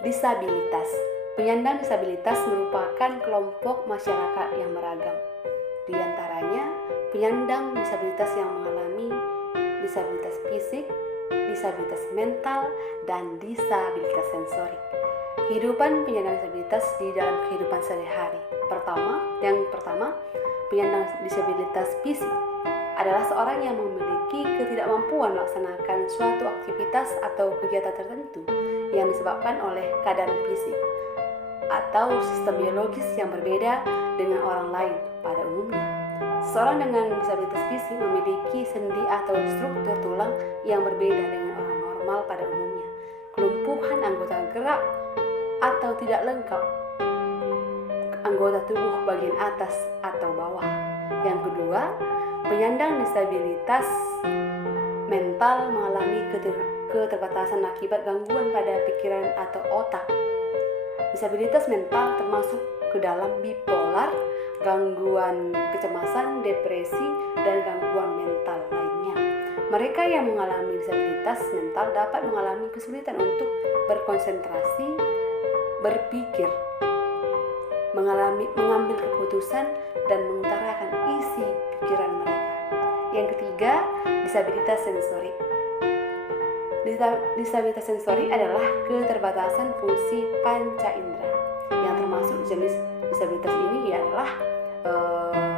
Disabilitas. Penyandang disabilitas merupakan kelompok masyarakat yang beragam. Di antaranya, penyandang disabilitas yang mengalami disabilitas fisik, disabilitas mental, dan disabilitas sensorik. Kehidupan penyandang disabilitas di dalam kehidupan sehari-hari. Yang pertama, penyandang disabilitas fisik adalah seorang yang memiliki ketidakmampuan melaksanakan suatu aktivitas atau kegiatan tertentu yang disebabkan oleh keadaan fisik atau sistem biologis yang berbeda dengan orang lain pada umumnya. Seseorang dengan disabilitas fisik memiliki sendi atau struktur tulang yang berbeda dengan orang normal pada umumnya. Kelumpuhan anggota gerak atau tidak lengkap anggota tubuh bagian atas atau bawah. Yang kedua, penyandang disabilitas mental mengalami keterbatasan akibat gangguan pada pikiran atau otak. Disabilitas mental termasuk ke dalam bipolar, gangguan kecemasan, depresi, dan gangguan mental lainnya. Mereka yang mengalami disabilitas mental dapat mengalami kesulitan untuk berkonsentrasi, berpikir, mengambil keputusan, dan mengutarakan isi pikiran mereka. Yang ketiga, disabilitas sensorik. Disabilitas sensorik adalah keterbatasan fungsi panca indera. Yang termasuk jenis disabilitas ini adalah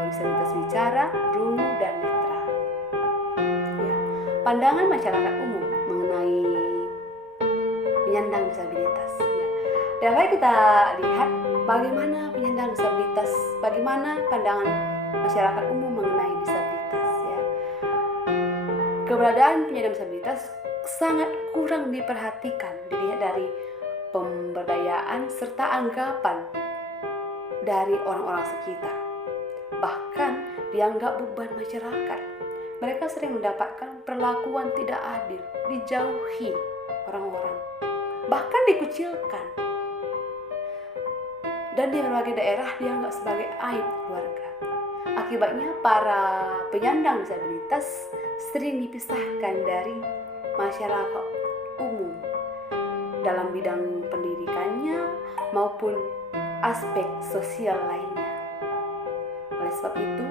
disabilitas bicara, rungu, dan netra. Ya. Pandangan masyarakat umum mengenai penyandang disabilitas. Ya. Dapat kita lihat bagaimana penyandang disabilitas, bagaimana pandangan masyarakat umum mengenai disabilitas. Ya. Keberadaan penyandang disabilitas sangat kurang diperhatikan dilihat dari pemberdayaan serta anggapan dari orang-orang sekitar. Bahkan dianggap beban masyarakat. Mereka sering mendapatkan perlakuan tidak adil, dijauhi orang-orang, bahkan dikucilkan. Dan di berbagai daerah dianggap sebagai aib keluarga. Akibatnya para penyandang disabilitas sering dipisahkan dari masyarakat umum dalam bidang pendidikannya maupun aspek sosial lainnya. Oleh sebab itu,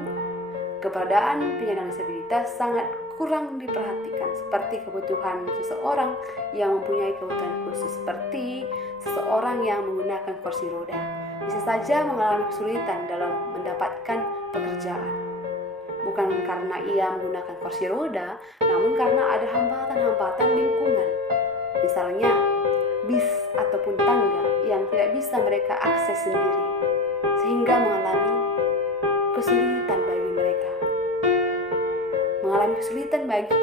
keberadaan penyandang disabilitas sangat kurang diperhatikan, seperti kebutuhan seseorang yang mempunyai kebutuhan khusus, seperti seseorang yang menggunakan kursi roda bisa saja mengalami kesulitan dalam mendapatkan pekerjaan. Bukan karena ia menggunakan kursi roda, namun karena ada hambatan-hambatan lingkungan. Misalnya, bis ataupun tangga yang tidak bisa mereka akses sendiri, sehingga mengalami kesulitan bagi mereka. Mengalami kesulitan bagi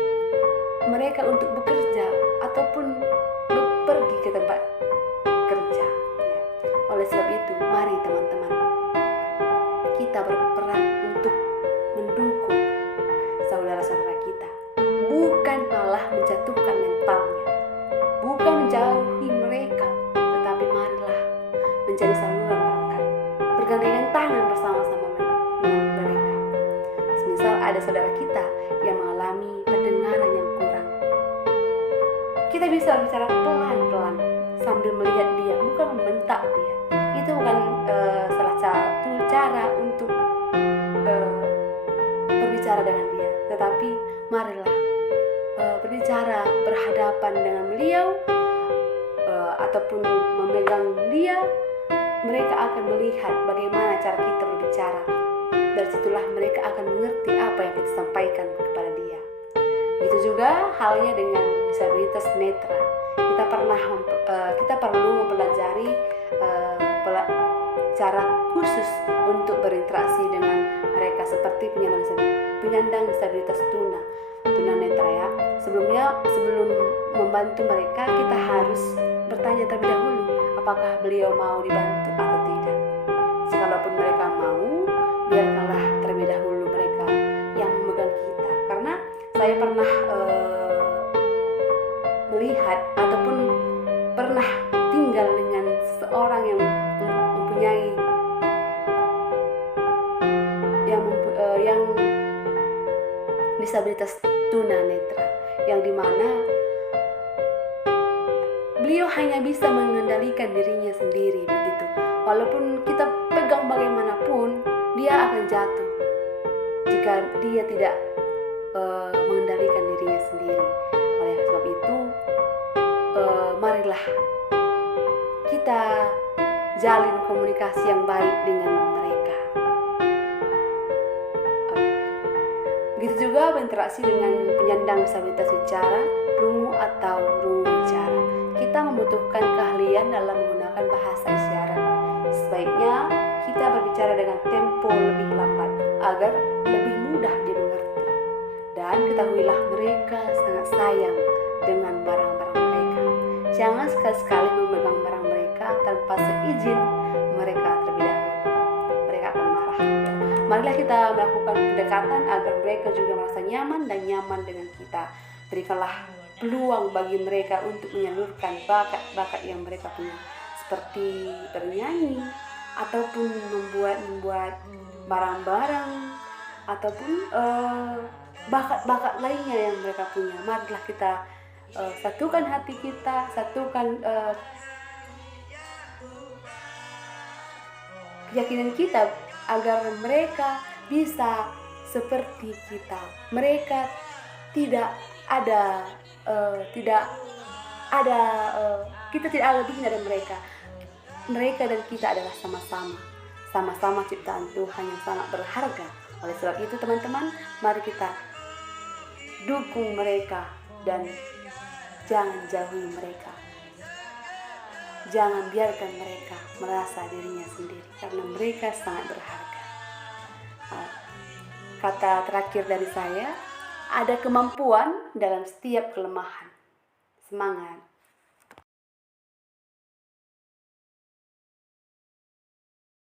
mereka untuk bekerja ataupun pergi ke tempat kerja. Ya. Oleh sebab itu, mari teman-teman, kita berperan untuk mendukung saudara-saudara kita, bukan malah menjatuhkan mentalnya, bukan menjauhi mereka, tetapi marilah menjadi saluran berkat, bergandengan tangan bersama-sama dengan mereka. Semisal ada saudara kita yang mengalami pendengaran yang kurang, kita bisa bicara pelan-pelan sambil melihat dia, bukan membentak dia. Itu bukan salah satu cara untuk berbicara dengan dia, tetapi marilah berbicara berhadapan dengan beliau ataupun memegang dia. Mereka akan melihat bagaimana cara kita berbicara, dan situlah mereka akan mengerti apa yang kita sampaikan kepada dia. Begitu juga halnya dengan disabilitas netra. Kita perlu mempelajari cara khusus untuk berinteraksi dengan mereka, seperti penyandang disabilitas tunanetra ya. Sebelum membantu mereka, kita harus bertanya terlebih dahulu apakah beliau mau dibantu atau tidak. Jikalaupun mereka mau, biarkanlah terlebih dahulu mereka yang memegang kita. Karena saya pernah melihat ataupun pernah tinggal dengan seseorang yang mempunyai yang disabilitas tunanetra, yang dimana beliau hanya bisa mengendalikan dirinya sendiri begitu. Walaupun kita pegang bagaimanapun, dia akan jatuh jika dia tidak mengendalikan dirinya sendiri. Oleh sebab itu, marilah kita jalin komunikasi yang baik dengan mereka. Begitu juga berinteraksi dengan penyandang disabilitas secara rungu atau rungu bicara. Kita membutuhkan keahlian dalam menggunakan bahasa isyarat. Sebaiknya kita berbicara dengan tempo lebih lambat agar lebih mudah dimengerti. Dan ketahuilah mereka sangat sayang dengan barang-barang mereka. Jangan sekali-sekali memegang barang mereka tanpa seizin mereka terlebih dahulu. Mereka akan marah. Marilah kita melakukan pendekatan agar mereka juga merasa nyaman dan nyaman dengan kita. Berikanlah peluang bagi mereka untuk menyalurkan bakat-bakat yang mereka punya, seperti bernyanyi ataupun membuat barang-barang ataupun bakat-bakat lainnya yang mereka punya. Marilah kita satukan hati kita, satukan keyakinan kita agar mereka bisa seperti kita. Mereka kita tidak ada lebihnya dari mereka. Mereka dan kita adalah sama-sama ciptaan Tuhan yang sangat berharga. Oleh sebab itu teman-teman, mari kita dukung mereka dan jangan jauhi mereka. Jangan biarkan mereka merasa dirinya sendiri, karena mereka sangat berharga. Kata terakhir dari saya, ada kemampuan dalam setiap kelemahan. Semangat!